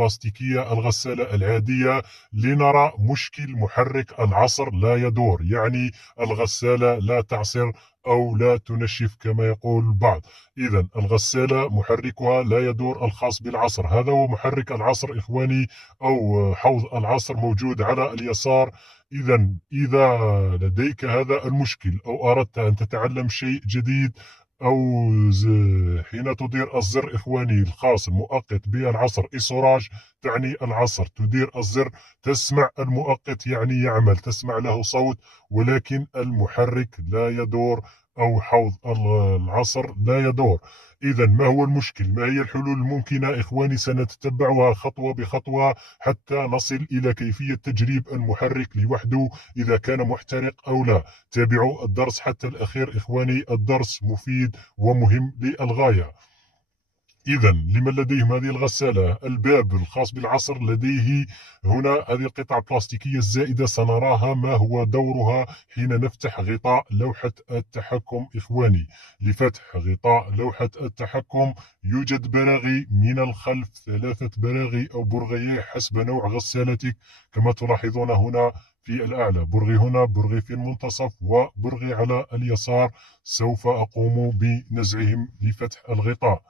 البلاستيكية الغسالة العادية لنرى مشكل محرك العصر لا يدور، يعني الغسالة لا تعصر أو لا تنشف كما يقول البعض. إذا الغسالة محركها لا يدور الخاص بالعصر، هذا هو محرك العصر إخواني، أو حوض العصر موجود على اليسار. إذا لديك هذا المشكل أو أردت أن تتعلم شيء جديد، أو حين تدير الزر إخواني الخاص المؤقت بالعصر إسوراج، تعني العصر، تدير الزر تسمع المؤقت يعني يعمل، تسمع له صوت ولكن المحرك لا يدور، أو حوض العصر لا يدور. إذا ما هو المشكل؟ ما هي الحلول الممكنة إخواني؟ سنتبعها خطوة بخطوة حتى نصل إلى كيفية تجريب المحرك لوحده إذا كان محترق أو لا. تابعوا الدرس حتى الأخير إخواني، الدرس مفيد ومهم للغاية. إذا لمن لديهم هذه الغسالة، الباب الخاص بالعصر لديه هنا هذه القطعة البلاستيكية الزائدة، سنراها ما هو دورها حين نفتح غطاء لوحة التحكم إخواني. لفتح غطاء لوحة التحكم يوجد براغي من الخلف، 3 براغي أو برغية حسب نوع غسالتك، كما تلاحظون هنا في الأعلى برغي هنا، برغي في المنتصف، وبرغي على اليسار. سوف أقوم بنزعهم لفتح الغطاء.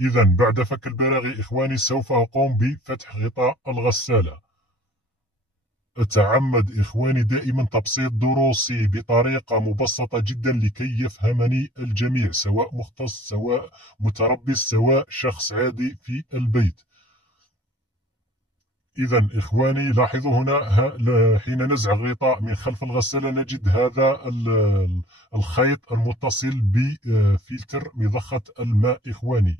إذا بعد فك البراغي إخواني سوف أقوم بفتح غطاء الغسالة. أتعمد إخواني دائما تبسيط دروسي بطريقة مبسطة جدا لكي يفهمني الجميع، سواء مختص سواء متربص سواء شخص عادي في البيت. إذا إخواني لاحظوا هنا حين نزع الغطاء من خلف الغسالة نجد هذا الخيط المتصل بفلتر مضخة الماء إخواني.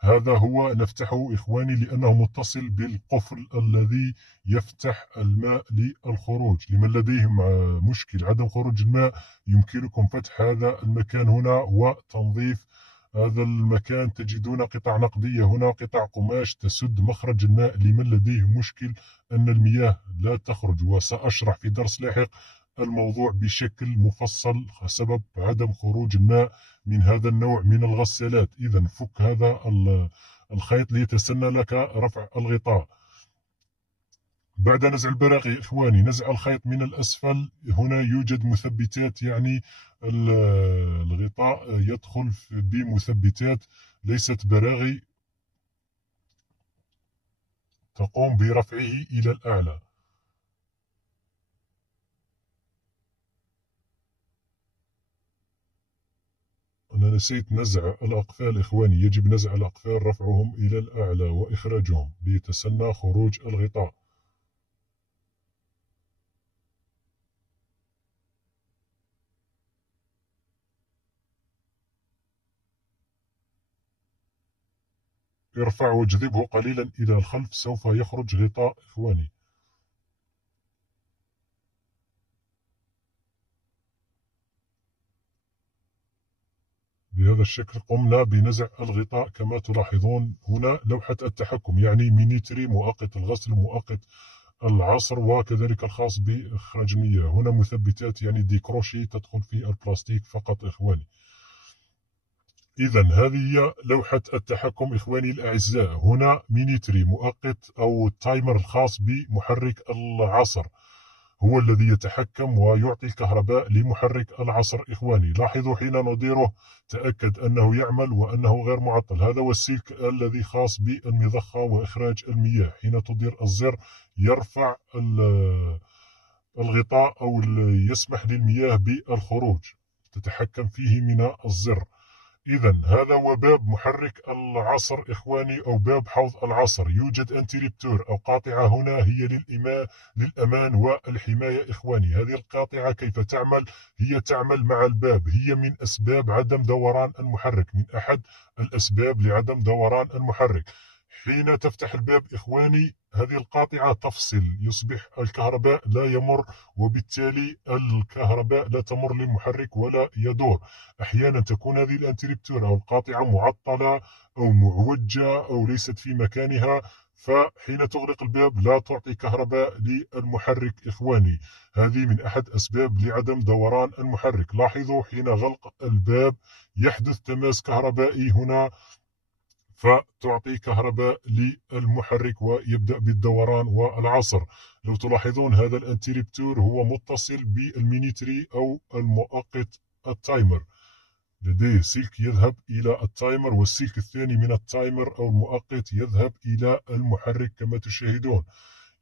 هذا هو نفتحه إخواني لأنه متصل بالقفل الذي يفتح الماء للخروج. لمن لديهم مشكل عدم خروج الماء يمكنكم فتح هذا المكان هنا وتنظيف هذا المكان. تجدون قطع نقدية هنا، قطع قماش تسد مخرج الماء لمن لديه مشكل أن المياه لا تخرج، وسأشرح في درس لاحق الموضوع بشكل مفصل سبب عدم خروج الماء من هذا النوع من الغسالات. إذا فك هذا الخيط ليتسنى لك رفع الغطاء. بعد نزع البراغي إخواني نزع الخيط من الأسفل، هنا يوجد مثبتات، يعني الغطاء يدخل بمثبتات ليست براغي، تقوم برفعه إلى الأعلى. أنا نسيت نزع الأقفال إخواني، يجب نزع الأقفال، رفعهم إلى الأعلى وإخراجهم ليتسنى خروج الغطاء. ارفع واجذبه قليلا إلى الخلف سوف يخرج غطاء إخواني. بهذا الشكل قمنا بنزع الغطاء. كما تلاحظون هنا لوحة التحكم، يعني مينيتري مؤقت الغسل مؤقت العصر، وكذلك الخاص بإخراج المياه. هنا مثبتات يعني ديكروشي تدخل في البلاستيك فقط إخواني. إذا هذه هي لوحة التحكم إخواني الأعزاء. هنا مينيتري مؤقت أو التايمر الخاص بمحرك العصر، هو الذي يتحكم ويعطي الكهرباء لمحرك العصر إخواني. لاحظوا حين نديره تأكد أنه يعمل وأنه غير معطل. هذا هو السلك الذي خاص بالمضخة وإخراج المياه. حين تدير الزر يرفع الغطاء أو يسمح للمياه بالخروج، تتحكم فيه من الزر. إذا هذا هو باب محرك العصر إخواني، أو باب حوض العصر. يوجد انتريبتور أو قاطعة هنا هي للأمان والحماية إخواني. هذه القاطعة كيف تعمل؟ هي تعمل مع الباب، هي من أسباب عدم دوران المحرك، من أحد الأسباب لعدم دوران المحرك. حين تفتح الباب إخواني هذه القاطعة تفصل، يصبح الكهرباء لا يمر، وبالتالي الكهرباء لا تمر للمحرك ولا يدور. أحيانا تكون هذه الانتريبتور أو القاطعة معطلة أو معوجة أو ليست في مكانها، فحين تغلق الباب لا تعطي كهرباء للمحرك إخواني. هذه من أحد أسباب لعدم دوران المحرك. لاحظوا حين غلق الباب يحدث تماس كهربائي هنا فتعطي كهرباء للمحرك ويبدأ بالدوران والعصر. لو تلاحظون هذا الانتربتور هو متصل بالمينيتري أو المؤقت التايمر، لديه سلك يذهب إلى التايمر، والسلك الثاني من التايمر أو المؤقت يذهب إلى المحرك كما تشاهدون.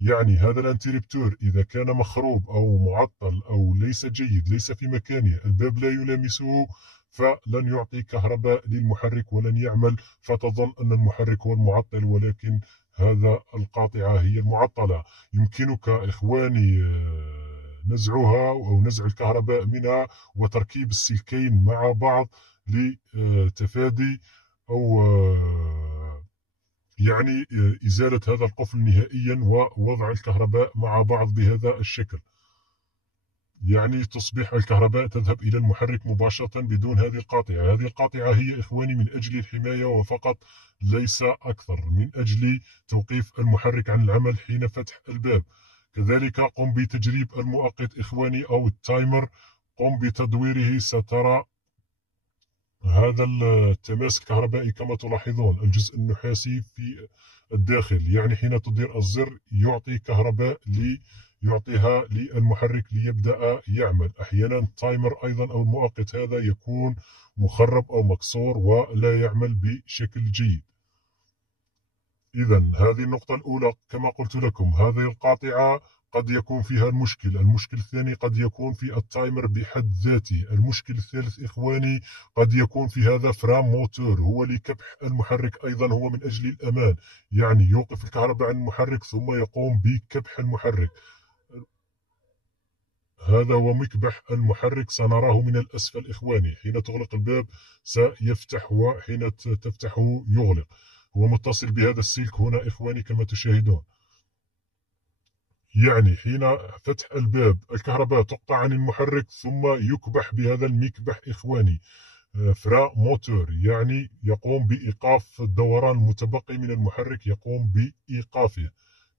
يعني هذا الانتربتور إذا كان مخروب أو معطل أو ليس جيد، ليس في مكانه، الباب لا يلامسه، فلن يعطي كهرباء للمحرك ولن يعمل، فتظن أن المحرك هو المعطل، ولكن هذا القاطعة هي المعطلة. يمكنك إخواني نزعها أو نزع الكهرباء منها وتركيب السلكين مع بعض لتفادي أو يعني إزالة هذا القفل نهائيا ووضع الكهرباء مع بعض بهذا الشكل. يعني تصبح الكهرباء تذهب إلى المحرك مباشرة بدون هذه القاطعة. هذه القاطعة هي إخواني من أجل الحماية وفقط، ليس أكثر، من أجل توقيف المحرك عن العمل حين فتح الباب. كذلك قم بتجريب المؤقت إخواني أو التايمر، قم بتدويره، سترى هذا التماس الكهربائي كما تلاحظون، الجزء النحاسي في الداخل، يعني حين تدير الزر يعطي كهرباء يعطيها للمحرك ليبدأ يعمل. أحيانا التايمر أيضا أو المؤقت هذا يكون مخرب أو مكسور ولا يعمل بشكل جيد. إذا هذه النقطة الأولى كما قلت لكم، هذه القاطعة قد يكون فيها المشكل الثاني قد يكون في التايمر بحد ذاته. المشكل الثالث إخواني قد يكون في هذا فرام موتور، هو لكبح المحرك أيضا، هو من أجل الأمان، يعني يوقف الكهرباء عن المحرك ثم يقوم بكبح المحرك. هذا هو مكبح المحرك، سنراه من الأسفل إخواني، حين تغلق الباب سيفتح وحين تفتحه يغلق. هو متصل بهذا السلك هنا إخواني كما تشاهدون. يعني حين فتح الباب الكهرباء تقطع عن المحرك ثم يكبح بهذا المكبح إخواني، فرا موتور، يعني يقوم بإيقاف الدوران المتبقي من المحرك، يقوم بإيقافه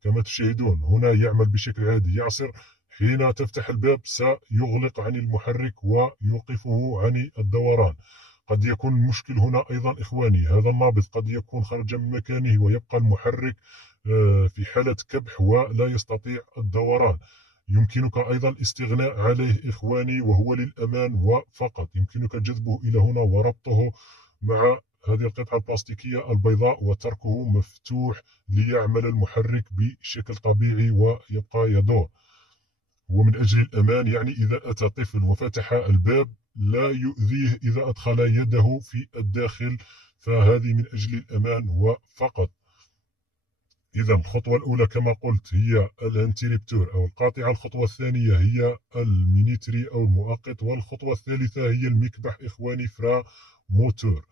كما تشاهدون. هنا يعمل بشكل عادي، يعصر، حين تفتح الباب سيغلق عن المحرك ويوقفه عن الدوران. قد يكون المشكل هنا أيضا إخواني، هذا النابض قد يكون خرج من مكانه ويبقى المحرك في حالة كبح ولا يستطيع الدوران. يمكنك أيضا الاستغناء عليه إخواني، وهو للأمان وفقط. يمكنك جذبه إلى هنا وربطه مع هذه القطعة البلاستيكية البيضاء وتركه مفتوح ليعمل المحرك بشكل طبيعي ويبقى يدور. ومن أجل الأمان، يعني إذا أتى طفل وفتح الباب لا يؤذيه إذا أدخل يده في الداخل، فهذه من أجل الأمان وفقط. إذا الخطوة الأولى كما قلت هي الانتربتور أو القاطعة، الخطوة الثانية هي المينيتري أو المؤقت، والخطوة الثالثة هي المكبح إخواني، فرا موتور.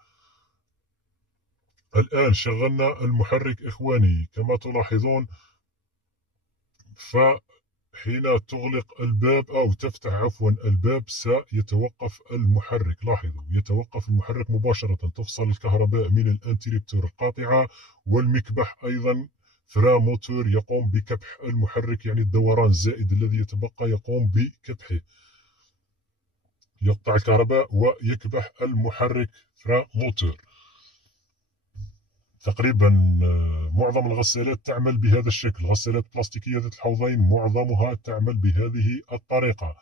الآن شغلنا المحرك إخواني كما تلاحظون، فحين تغلق الباب أو تفتح عفوا الباب سيتوقف المحرك. لاحظوا يتوقف المحرك مباشرة، تفصل الكهرباء من الانتربتور القاطعة، والمكبح أيضا فرا موتور يقوم بكبح المحرك، يعني الدوران الزائد الذي يتبقى يقوم بكبحه، يقطع الكهرباء ويكبح المحرك فرا موتور. تقريبا معظم الغسالات تعمل بهذا الشكل، غسالات بلاستيكية ذات الحوضين معظمها تعمل بهذه الطريقة.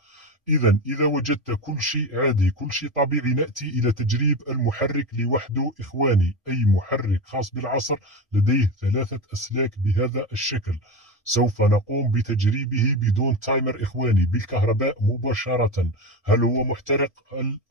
إذا وجدت كل شيء عادي، كل شيء طبيعي، نأتي إلى تجريب المحرك لوحده إخواني. أي محرك خاص بالعصر لديه 3 أسلاك بهذا الشكل، سوف نقوم بتجريبه بدون تايمر إخواني، بالكهرباء مباشرة، هل هو محترق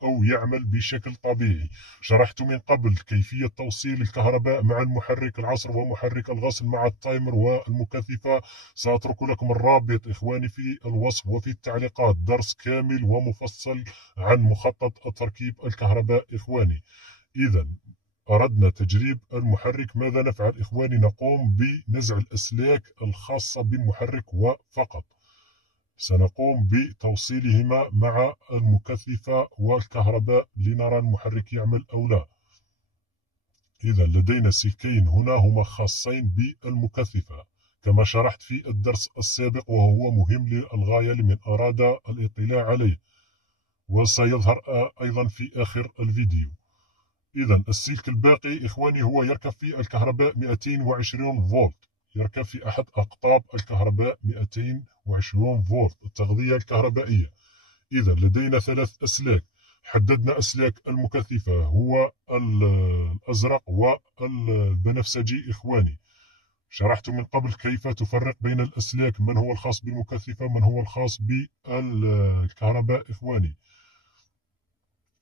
أو يعمل بشكل طبيعي. شرحت من قبل كيفية توصيل الكهرباء مع المحرك العصر ومحرك الغسل مع التايمر والمكثفة. سأترك لكم الرابط إخواني في الوصف وفي التعليقات، درس كامل ومفصل عن مخطط التركيب الكهرباء إخواني. إذا أردنا تجريب المحرك، ماذا نفعل إخواني؟ نقوم بنزع الأسلاك الخاصة بالمحرك وفقط. سنقوم بتوصيلهما مع المكثفة والكهرباء لنرى المحرك يعمل أو لا. إذا لدينا سلكين هنا هما خاصين بالمكثفة كما شرحت في الدرس السابق، وهو مهم للغاية لمن أراد الاطلاع عليه، وسيظهر أيضا في آخر الفيديو. إذا السلك الباقي إخواني هو يركب في الكهرباء 220 فولت، يركب في أحد أقطاب الكهرباء 220 فولت التغذية الكهربائية. إذا لدينا 3 أسلاك، حددنا أسلاك المكثفة هو الأزرق والبنفسجي إخواني. شرحت من قبل كيف تفرق بين الأسلاك، من هو الخاص بالمكثفة من هو الخاص بالكهرباء إخواني.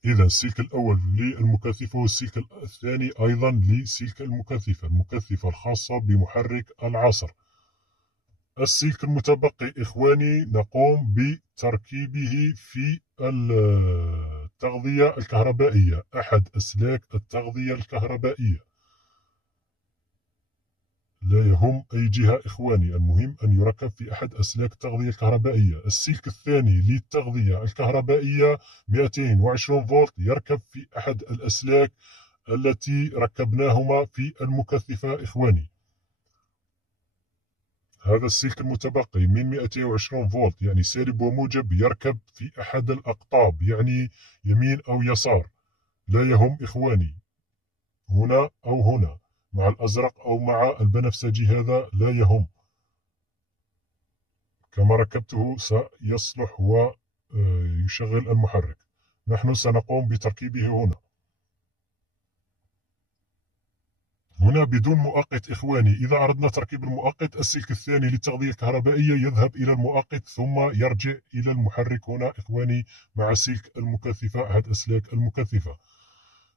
إذا السلك الأول للمكثفة والسلك الثاني أيضا لسلك المكثفة الخاصة بمحرك العصر. السلك المتبقي إخواني نقوم بتركيبه في التغذية الكهربائية، أحد أسلاك التغذية الكهربائية. لا يهم أي جهة إخواني، المهم أن يركب في أحد أسلاك التغذية الكهربائية. السلك الثاني للتغذية الكهربائية 220 فولت يركب في أحد الأسلاك التي ركبناهما في المكثفة إخواني. هذا السلك المتبقي من 220 فولت يعني سالب وموجب يركب في أحد الأقطاب، يعني يمين أو يسار، لا يهم إخواني، هنا أو هنا، مع الأزرق أو مع البنفسجي، هذا لا يهم، كما ركبته سيصلح ويشغل المحرك. نحن سنقوم بتركيبه هنا بدون مؤقت إخواني. إذا أردنا تركيب المؤقت، السلك الثاني للتغذية الكهربائية يذهب إلى المؤقت ثم يرجع إلى المحرك هنا إخواني مع سلك المكثفة، أحد أسلاك المكثفة.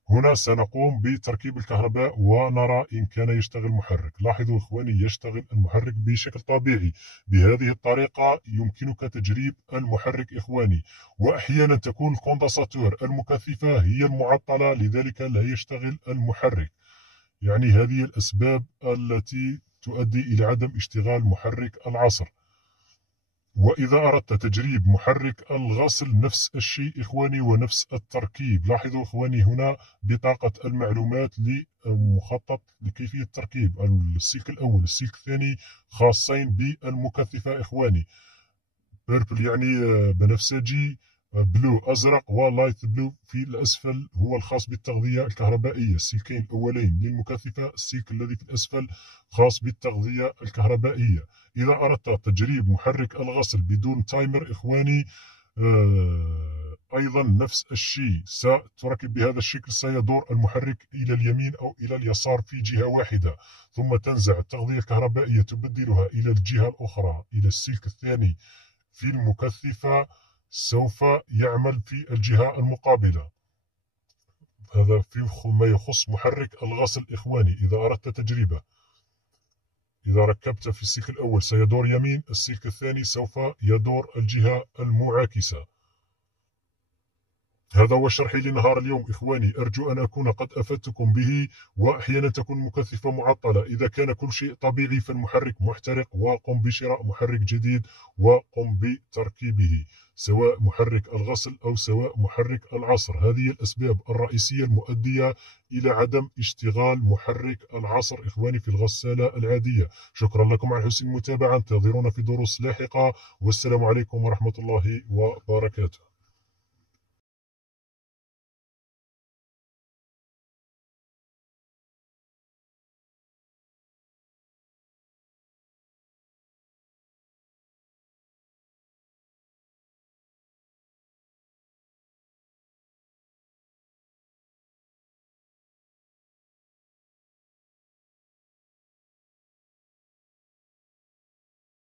هنا سنقوم بتركيب الكهرباء ونرى إن كان يشتغل المحرك. لاحظوا إخواني يشتغل المحرك بشكل طبيعي. بهذه الطريقة يمكنك تجريب المحرك إخواني. وأحيانا تكون الكوندنساتور المكثفة هي المعطلة، لذلك لا يشتغل المحرك. يعني هذه الأسباب التي تؤدي إلى عدم اشتغال محرك العصر. وإذا أردت تجريب محرك الغسل نفس الشيء إخواني ونفس التركيب. لاحظوا إخواني هنا بطاقة المعلومات لمخطط لكيفية تركيب السلك الأول السلك الثاني خاصين بالمكثفة إخواني. بيربل يعني بنفسجي، بلو أزرق، ولايت بلو في الأسفل هو الخاص بالتغذية الكهربائية. السلكين الأولين للمكثفة، السلك الذي في الأسفل خاص بالتغذية الكهربائية. إذا أردت تجريب محرك الغسل بدون تايمر إخواني أيضا نفس الشيء، ستركب بهذا الشكل. سيدور المحرك إلى اليمين أو إلى اليسار في جهة واحدة، ثم تنزع التغذية الكهربائية تبدلها إلى الجهة الأخرى، إلى السلك الثاني في المكثفة، سوف يعمل في الجهة المقابلة. هذا ما يخص محرك الغسل إخواني. إذا أردت تجربة، إذا ركبت في السلك الأول سيدور يمين، السلك الثاني سوف يدور الجهة المعاكسة. هذا هو شرحي لنهار اليوم إخواني، أرجو أن أكون قد أفدتكم به. وأحيانا تكون المكثفة معطلة، إذا كان كل شيء طبيعي فالمحرك محترق، وقم بشراء محرك جديد وقم بتركيبه، سواء محرك الغسل أو سواء محرك العصر. هذه الأسباب الرئيسية المؤدية إلى عدم اشتغال محرك العصر إخواني في الغسالة العادية. شكرا لكم على حسن المتابعة، انتظرونا في دروس لاحقة، والسلام عليكم ورحمة الله وبركاته.